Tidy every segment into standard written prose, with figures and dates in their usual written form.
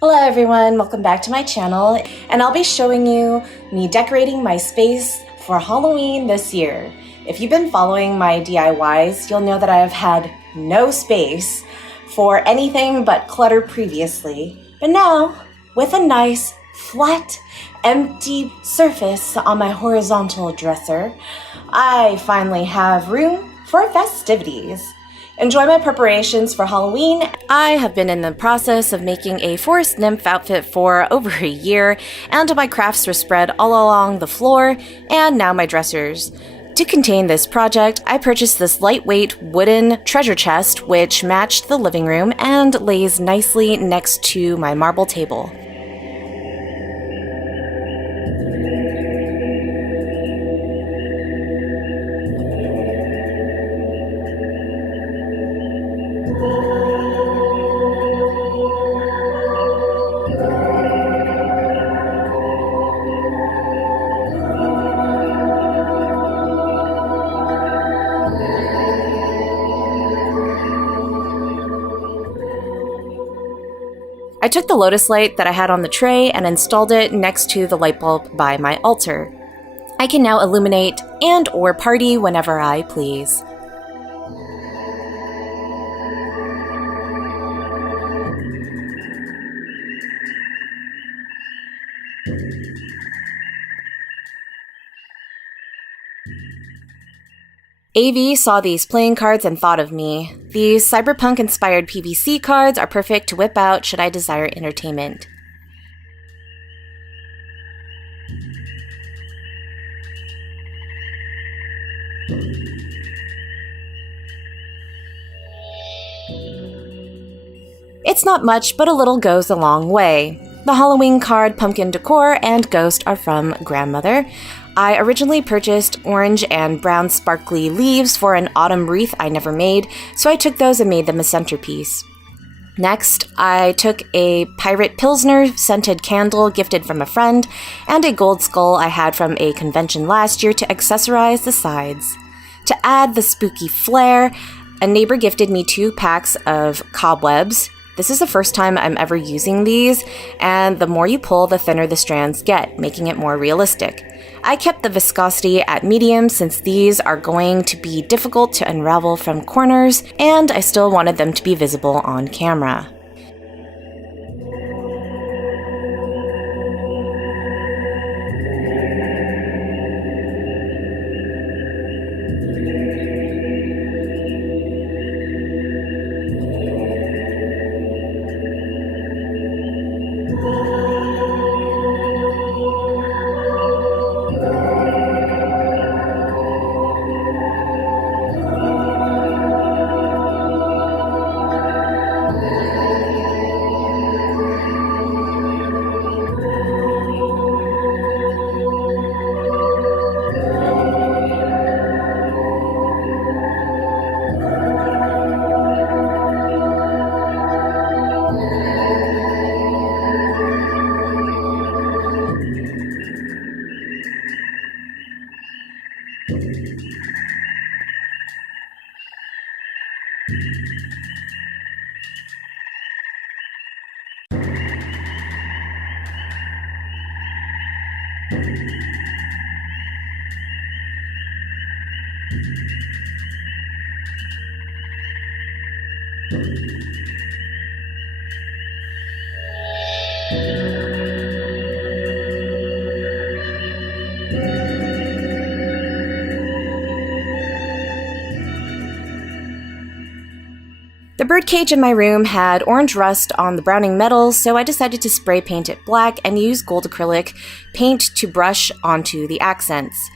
Hello everyone, welcome back to my channel, and I'll be showing you me decorating my space for Halloween this year. If you've been following my DIYs, you'll know that I have had no space for anything but clutter previously, but now, with a nice, flat, empty surface on my horizontal dresser, I finally have room for festivities. Enjoy my preparations for Halloween. I have been in the process of making a forest nymph outfit for over a year, and my crafts were spread all along the floor and now my dressers. To contain this project, I purchased this lightweight wooden treasure chest which matched the living room and lays nicely next to my marble table. I took the lotus light that I had on the tray and installed it next to the light bulb by my altar. I can now illuminate and/or party whenever I please. AV saw these playing cards and thought of me. These cyberpunk-inspired PVC cards are perfect to whip out should I desire entertainment. It's not much, but a little goes a long way. The Halloween card, pumpkin decor, and ghost are from grandmother. I originally purchased orange and brown sparkly leaves for an autumn wreath I never made, so I took those and made them a centerpiece. Next, I took a Pirate Pilsner scented candle gifted from a friend, and a gold skull I had from a convention last year to accessorize the sides. To add the spooky flair, a neighbor gifted me 2 packs of cobwebs. This is the first time I'm ever using these, and the more you pull, the thinner the strands get, making it more realistic. I kept the viscosity at medium since these are going to be difficult to unravel from corners, and I still wanted them to be visible on camera. The birdcage in my room had orange rust on the browning metals, so I decided to spray paint it black and use gold acrylic paint to brush onto the accents.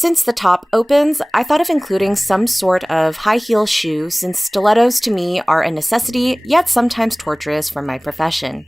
Since the top opens, I thought of including some sort of high heel shoe since stilettos to me are a necessity, yet sometimes torturous for my profession.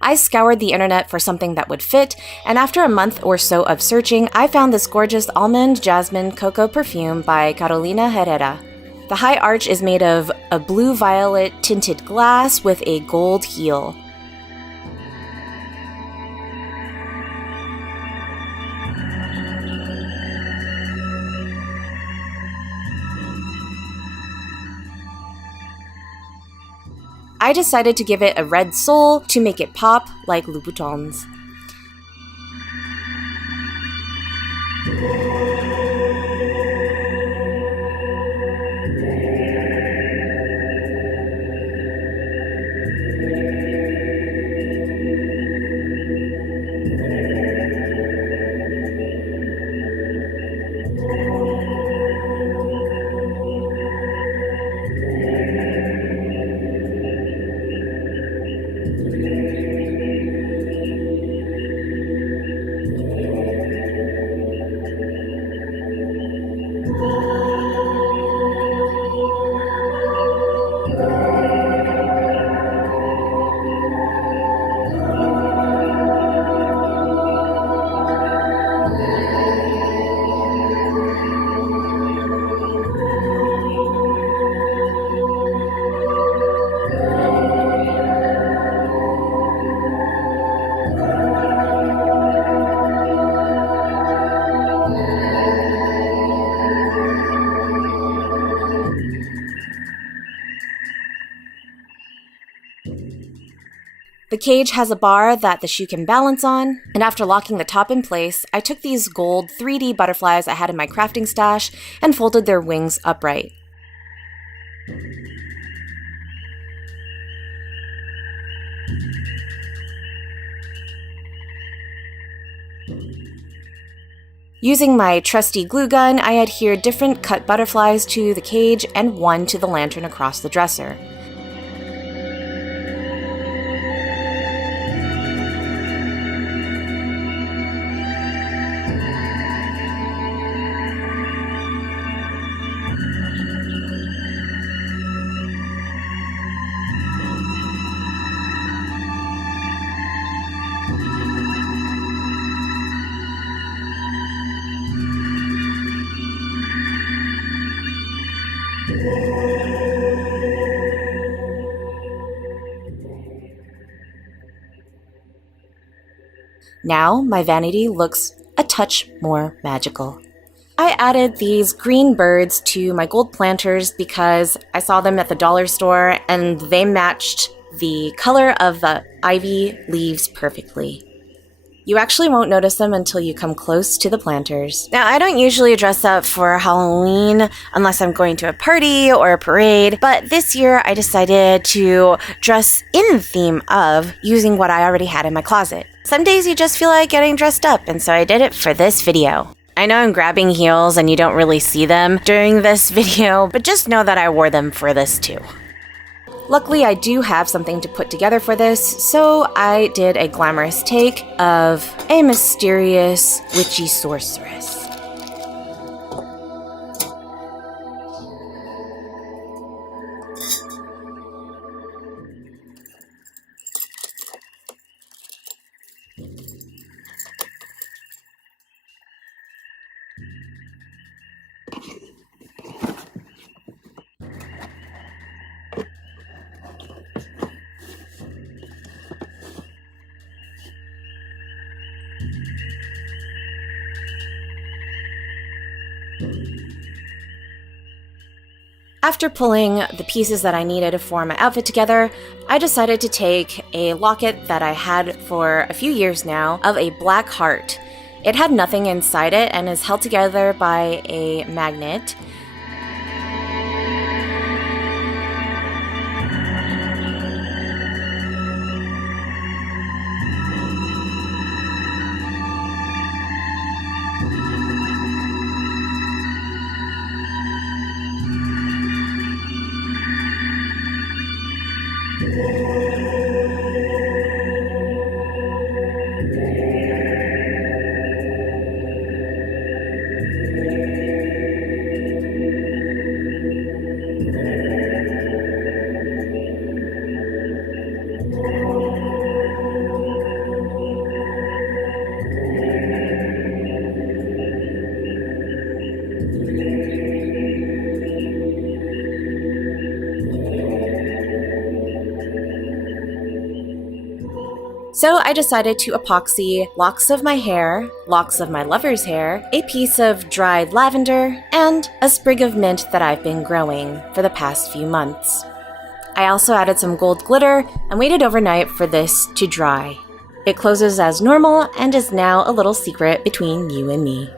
I scoured the internet for something that would fit, and after a month or so of searching, I found this gorgeous almond jasmine cocoa perfume by Carolina Herrera. The high arch is made of a blue-violet tinted glass with a gold heel. I decided to give it a red sole to make it pop like Louboutins. The cage has a bar that the shoe can balance on, and after locking the top in place, I took these gold 3D butterflies I had in my crafting stash and folded their wings upright. Using my trusty glue gun, I adhered different cut butterflies to the cage and one to the lantern across the dresser. Now my vanity looks a touch more magical. I added these green birds to my gold planters because I saw them at the dollar store and they matched the color of the ivy leaves perfectly. You actually won't notice them until you come close to the planters. Now, I don't usually dress up for Halloween unless I'm going to a party or a parade, but this year I decided to dress in the theme of using what I already had in my closet. Some days you just feel like getting dressed up, and so I did it for this video. I know I'm grabbing heels and you don't really see them during this video, but just know that I wore them for this too. Luckily, I do have something to put together for this, so I did a glamorous take of a mysterious witchy sorceress. After pulling the pieces that I needed for my outfit together, I decided to take a locket that I had for a few years now of a black heart. It had nothing inside it and is held together by a magnet. So I decided to epoxy locks of my hair, locks of my lover's hair, a piece of dried lavender, and a sprig of mint that I've been growing for the past few months. I also added some gold glitter and waited overnight for this to dry. It closes as normal and is now a little secret between you and me.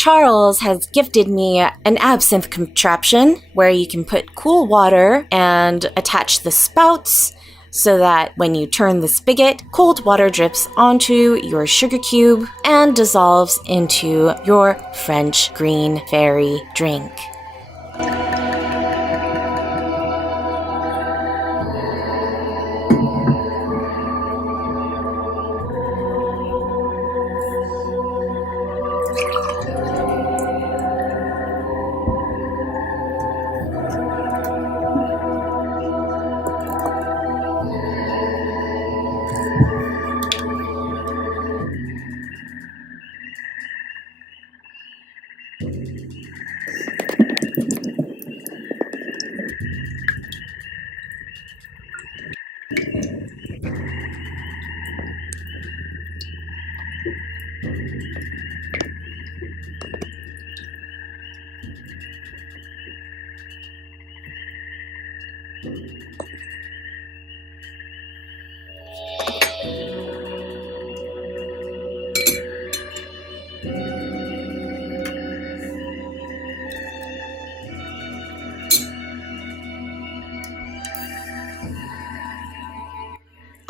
Charles has gifted me an absinthe contraption where you can put cool water and attach the spouts so that when you turn the spigot, cold water drips onto your sugar cube and dissolves into your French green fairy drink.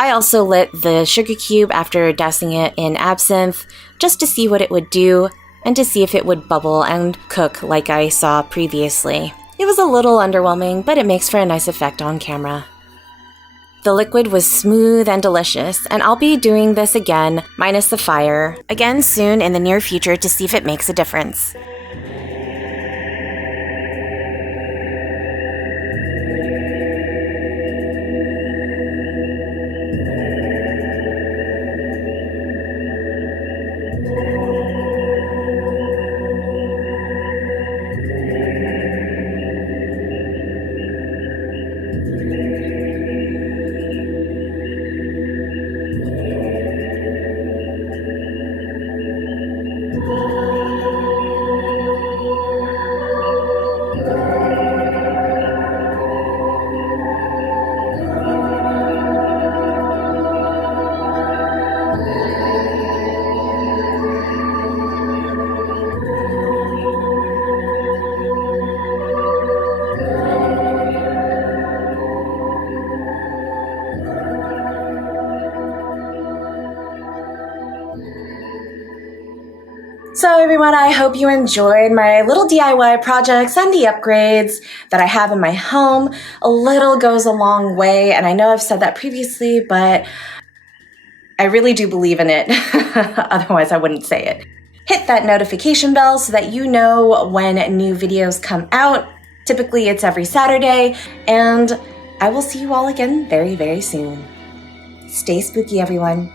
I also lit the sugar cube after dousing it in absinthe just to see what it would do and to see if it would bubble and cook like I saw previously. It was a little underwhelming, but it makes for a nice effect on camera. The liquid was smooth and delicious, and I'll be doing this again, minus the fire, again soon in the near future to see if it makes a difference. So everyone, I hope you enjoyed my little DIY projects and the upgrades that I have in my home. A little goes a long way, and I know I've said that previously, but I really do believe in it. Otherwise, I wouldn't say it. Hit that notification bell so that you know when new videos come out. Typically, it's every Saturday, and I will see you all again very, very soon. Stay spooky, everyone.